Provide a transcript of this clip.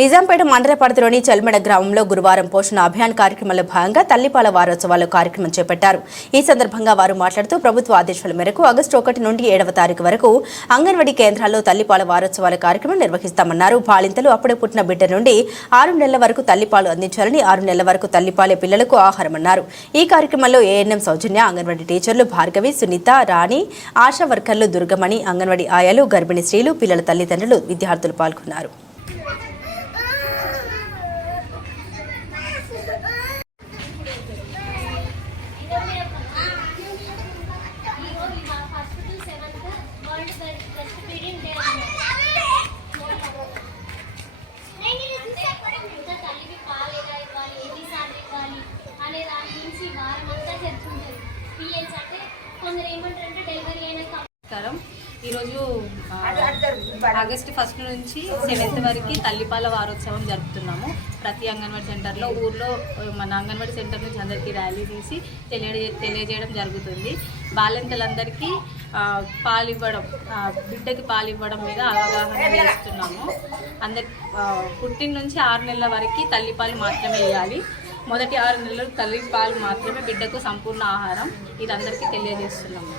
నిజాంపేట మండల పరిధిలోని చల్మెడ గ్రామంలో గురువారం పోషణ అభియాన్ కార్యక్రమంలో భాగంగా తల్లిపాల వారోత్సవాల కార్యక్రమం చేపట్టారు. ఈ సందర్భంగా వారు మాట్లాడుతూ ప్రభుత్వ ఆదేశాల మేరకు ఆగస్టు 1 నుండి 7వ తారీఖు వరకు అంగన్వాడీ కేంద్రాల్లో తల్లిపాల వారోత్సవాల కార్యక్రమం నిర్వహిస్తామన్నారు. బాలింతలు అప్పుడే పుట్టిన బిడ్డ నుండి 6 నెలల వరకు తల్లిపాలు అందించాలని, 6 నెలల వరకు తల్లిపాలే పిల్లలకు ఆహారమన్నారు. ఈ కార్యక్రమంలో ఏఎన్ఎం సౌజన్య, అంగన్వాడీ టీచర్లు భార్గవి, సునీత, రాణి, ఆశా వర్కర్లు దుర్గమణి, అంగన్వాడీ ఆయాలు, గర్భిణీ స్త్రీలు, పిల్లల తల్లిదండ్రులు, విద్యార్థులు పాల్గొన్నారు. ఈరోజు ఆగస్టు 1 నుంచి 7th వరకు తల్లిపాల వారోత్సవం జరుపుతున్నాము. ప్రతి అంగన్వాడీ సెంటర్లో, ఊర్లో మన అంగన్వాడీ సెంటర్ నుంచి అందరికీ ర్యాలీ తీసి తెలియజేయడం జరుగుతుంది. బాలింతలందరికీ పాలు ఇవ్వడం, బిడ్డకి పాలు ఇవ్వడం మీద అవగాహన చేస్తున్నాము. అందరి పుట్టిన నుంచి 6 నెలల వరకు తల్లిపాలు మాత్రమే ఇవ్వాలి. మొదటి 6 నెలలు తల్లిపాలు మాత్రమే బిడ్డకు సంపూర్ణ ఆహారం. ఇది అందరికీ తెలియజేస్తున్నాము.